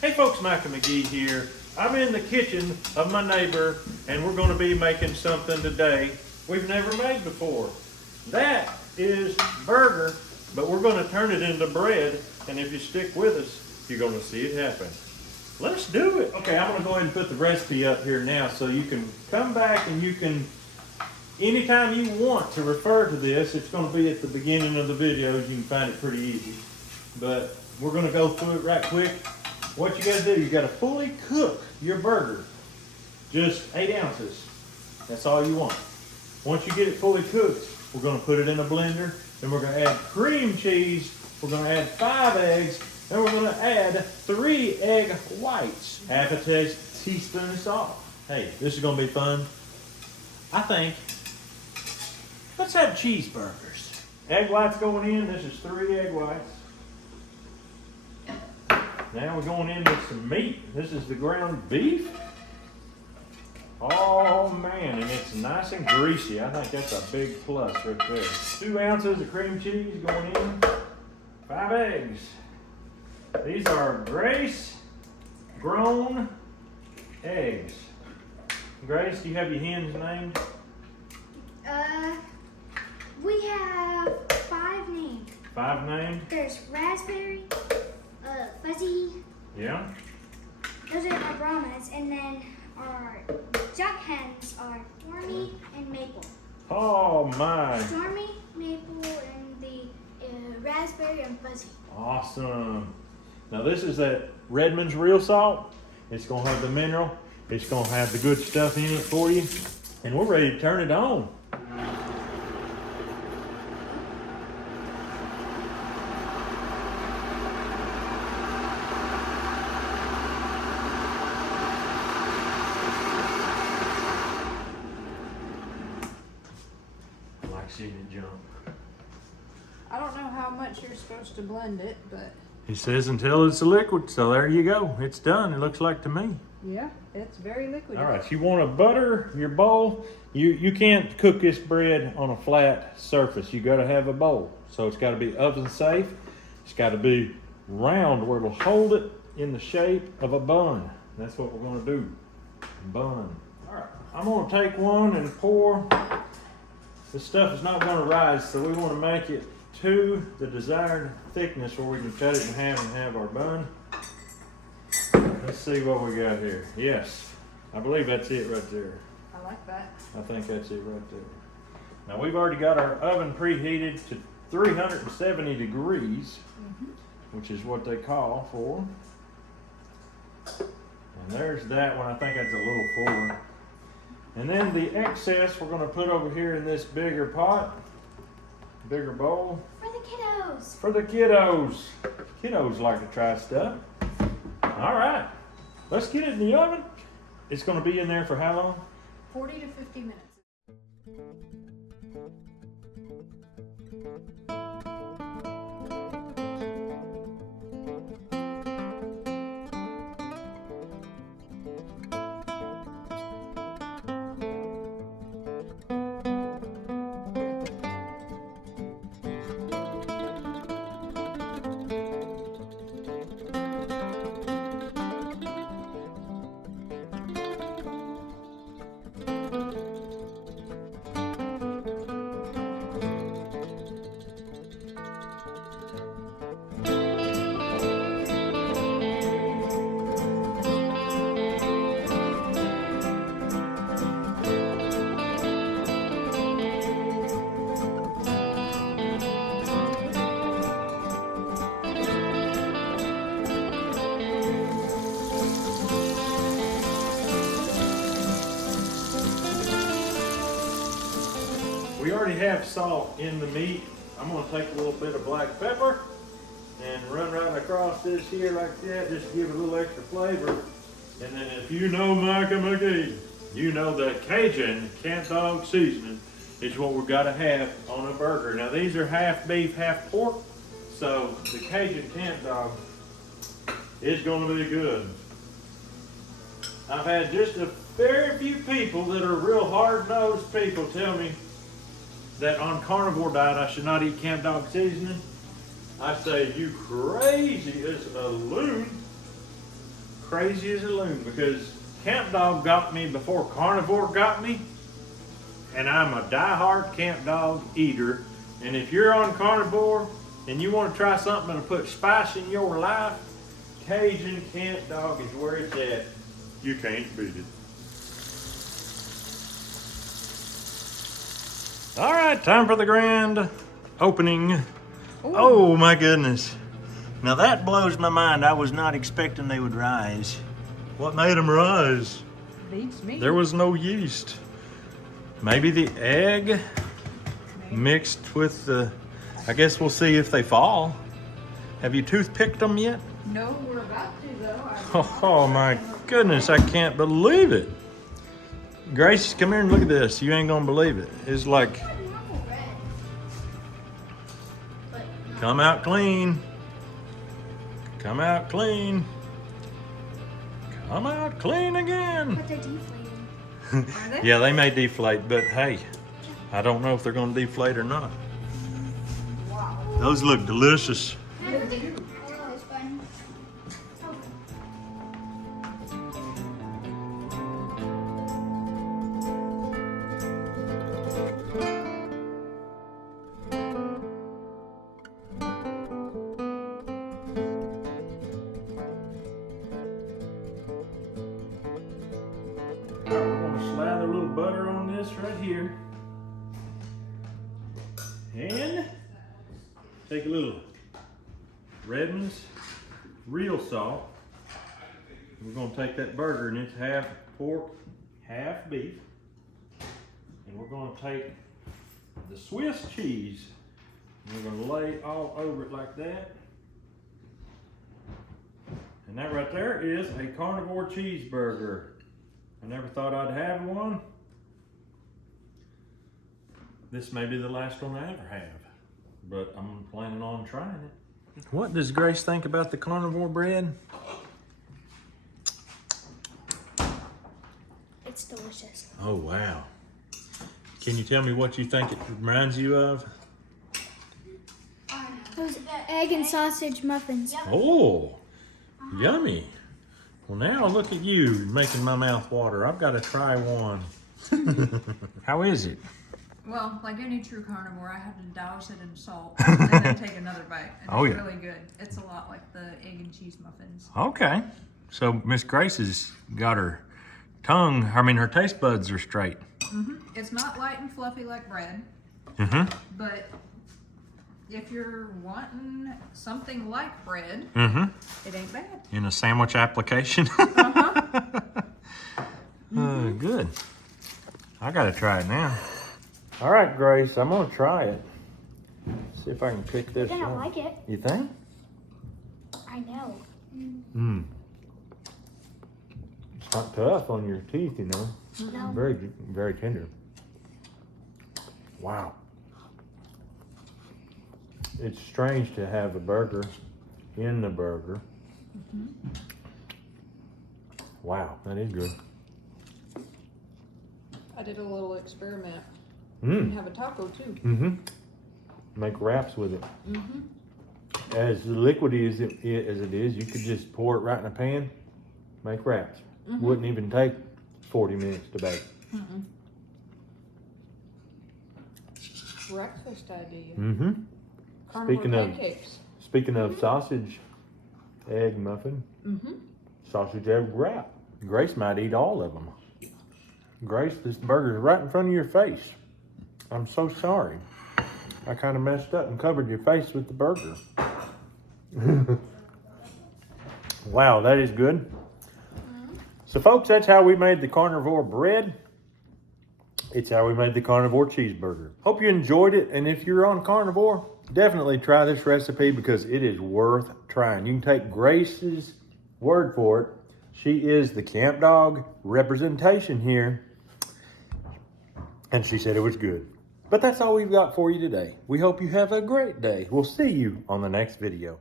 Hey folks, Mike and McGee here. I'm in the kitchen of my neighbor and we're going to be making something today we've never made before. That is burger, but we're going to turn it into bread, and if you stick with us, you're going to see it happen. Let's do it. Okay, I'm going to go ahead and put the recipe up here now so you can come back and you can, anytime you want to refer to this, it's going to be at the beginning of the videos. You can find it pretty easy. But we're going to go through it right quick. What you got to do, you got to fully cook your burger. Just 8 ounces. That's all you want. Once you get it fully cooked, we're going to put it in a blender. Then we're going to add cream cheese. We're going to add 5 eggs. Then we're going to add 3 egg whites. Half a teaspoon of salt. Hey, this is going to be fun. I think, let's have cheeseburgers. Egg whites going in. This is 3 egg whites. Now we're going in with some meat. This is the ground beef. Oh man, and it's nice and greasy. I think that's a big plus right there. 2 ounces of cream cheese going in. 5 eggs. These are Grace grown eggs. Grace, do you have your hens named? We have 5 named. 5 named? There's raspberry, fuzzy. Yeah. Those are our Brahmas, and then our duck hens are Stormy and Maple. Oh my. Stormy, Maple, and the raspberry and fuzzy. Awesome. Now this is that Redmond's real salt. It's going to have the mineral. It's going to have the good stuff in it for you. And we're ready to turn it on. I like seeing it jump. I don't know how much you're supposed to blend it, but He says until it's a liquid, so there you go. It's done, it looks like to me. yeah, it's very liquid. All right, so you want to butter your bowl. You can't cook this bread on a flat surface. You got to have a bowl. So it's got to be oven safe. It's got to be round where it'll hold it in the shape of a bun. That's what we're going to do, bun. All right, I'm going to take one and pour. This stuff is not going to rise, so we want to make it to the desired thickness where we can cut it in half and have our bun. Let's see what we got here. Yes, I believe that's it right there. I like that. I think that's it right there. Now we've already got our oven preheated to 370 degrees, which is what they call for. And there's that one. I think that's a little fuller. And then the excess we're going to put over here in this bigger pot, bigger bowl. For the kiddos. For the kiddos. Kiddos like to try stuff. All right, let's get it in the oven. It's going to be in there for how long? 40 to 50 minutes. We already have salt in the meat. I'm going to take a little bit of black pepper and run right across this here like that, just to give it a little extra flavor. And then if you know Micah McGee, you know that Cajun camp dog seasoning is what we've got to have on a burger. Now these are half beef, half pork, so the Cajun camp dog is going to be good. I've had just a very few people that are real hard-nosed people tell me that on carnivore diet I should not eat camp dog seasoning. I say, you crazy as a loon. crazy as a loon because Camp Dog got me before Carnivore got me. And I'm a die-hard Camp Dog eater. And if you're on Carnivore and you want to try something to put spice in your life, Cajun Camp Dog is where it's at. You can't beat it. All right, time for the grand opening. Ooh. Oh my goodness. Now that blows my mind. I was not expecting they would rise. What made them rise? Beats me. There was no yeast. Maybe the egg mixed with the, I guess we'll see if they fall. Have you toothpicked them yet? No, we're about to though. Oh my goodness, I can't believe it. Grace, come here and look at this. You ain't gonna believe it. It's like, come out clean. Come out clean. Come out clean again. But they're deflating. Are they? Yeah, they may deflate, but hey, I don't know if they're gonna deflate or not. Wow. Those look delicious. Oh, it's fun. All right, we're gonna slather a little butter on this right here. And take a little Redmonds real salt. We're gonna take that burger and it's half pork, half beef. And we're gonna take the Swiss cheese and we're gonna lay all over it like that. And that right there is a Carnivore cheeseburger. I never thought I'd have one. This may be the last one I ever have, but I'm planning on trying it. What does Grace think about the Carnivore bread? It's delicious. Oh, wow. Can you tell me what you think it reminds you of? Those egg and sausage muffins. Oh, yummy. Well, now look at you making my mouth water. I've got to try one. How is it? Well, like any true carnivore, I have to douse it in salt and then take another bite. And Oh, it's yeah. really good. It's a lot like the egg and cheese muffins. Okay. So Miss Grace has got her her taste buds are straight. It's not light and fluffy like bread, but if you're wanting something like bread, it ain't bad. In a sandwich application. Good. I gotta try it now. All right, Grace, I'm gonna try it. See if I can pick this You're gonna up. like it. You think? I know. It's not tough on your teeth, you know. No. Very, very tender. Wow. It's strange to have a burger in the burger. Wow, that is good. I did a little experiment. You can have a taco too. Make wraps with it. As liquidy as it is, you could just pour it right in a pan, make wraps. Wouldn't even take 40 minutes to bake. Breakfast idea. Speaking of pancakes. Speaking of sausage egg muffin, sausage egg wrap. Grace might eat all of them. Grace, this burger's right in front of your face. I'm so sorry. I kind of messed up and covered your face with the burger. Wow, that is good. So folks, that's how we made the Carnivore bread. It's how we made the Carnivore cheeseburger. Hope you enjoyed it, and if you're on Carnivore, definitely try this recipe because it is worth trying. You can take Grace's word for it. She is the Camp Dog representation here, and she said it was good. But that's all we've got for you today. We hope you have a great day. We'll see you on the next video.